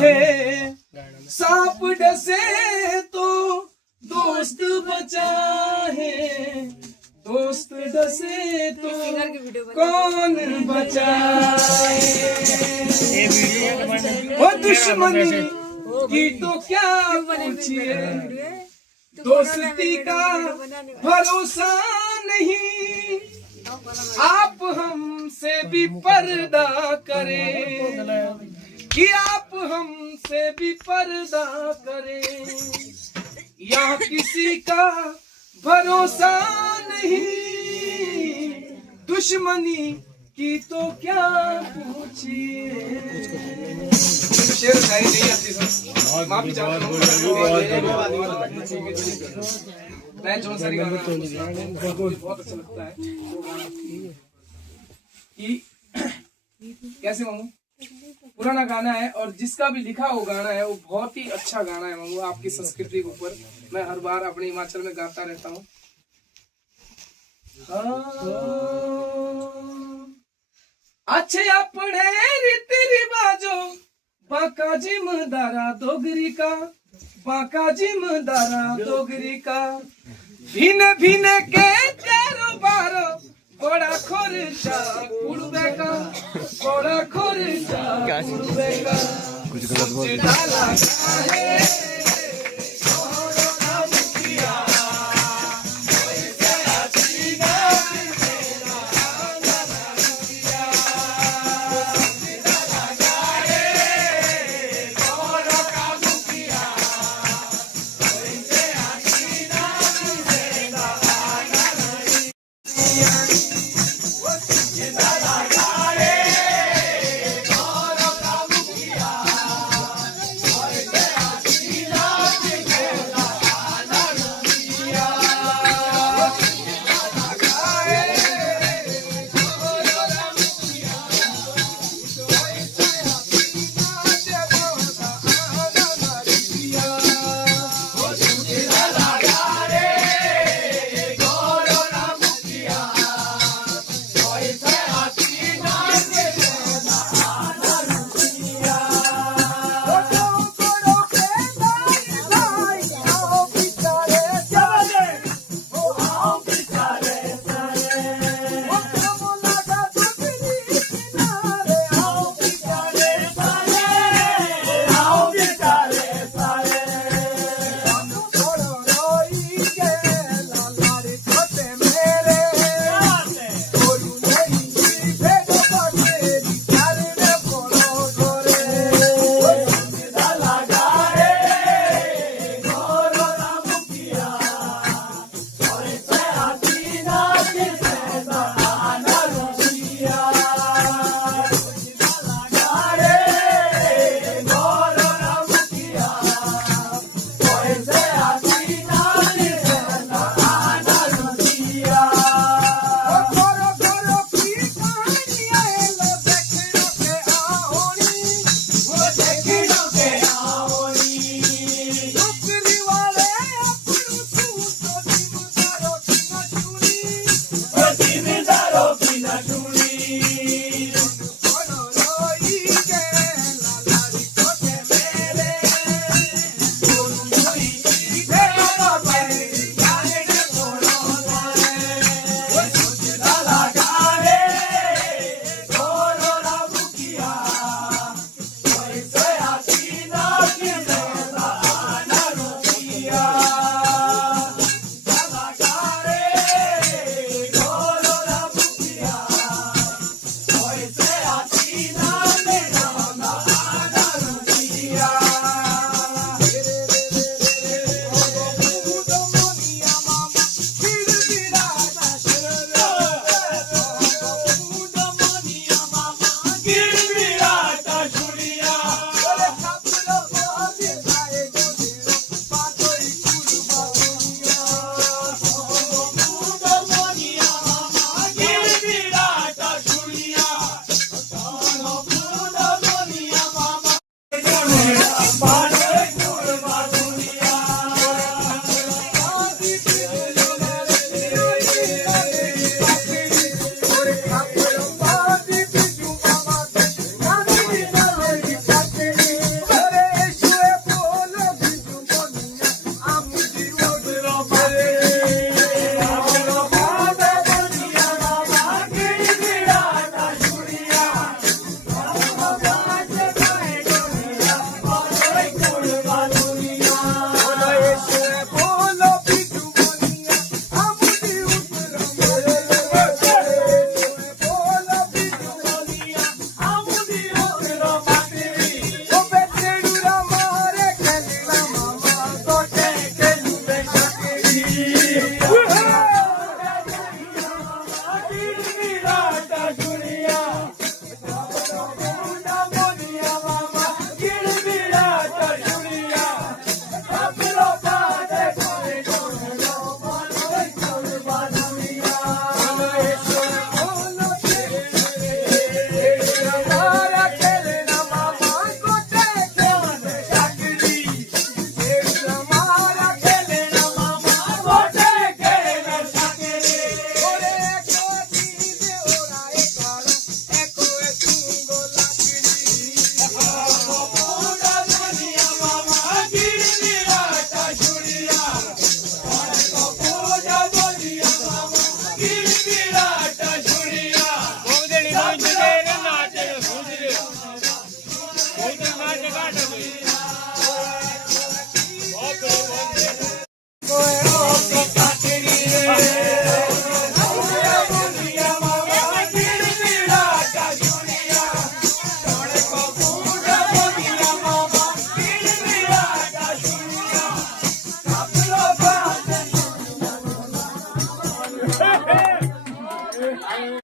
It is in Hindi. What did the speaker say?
है, सांप डसे तो दोस्त बचा है, दोस्त डसे तो कौन बचाए। वो दुश्मनी की तो क्या पूछिए, दोस्ती का भरोसा नहीं, आप हमसे भी पर्दा करें, कि आप हमसे भी पर्दा करें। यहाँ किसी का भरोसा नहीं, दुश्मनी की तो क्या पूछिए। शेर शायरी नहीं आती सर, माफी चाहता हूँ। मैं जो सारी गाना बहुत अच्छा लगता है कि कैसे मामू, पुराना गाना है और जिसका भी लिखा वो गाना है वो बहुत ही अच्छा गाना है मामू। आपकी संस्कृति के ऊपर मैं हर बार अपने हिमाचल में गाता रहता हूँ। अच्छे अपने रीति रिवाजो बाका जिमदारा डोगरी का, बाका जिमदारा डोगरी का, भिन्न भिन्न के तेरो बारो बड़ा खर्चा उड़वे का, बड़ा खर्चा उड़वे का। कुछ डाला है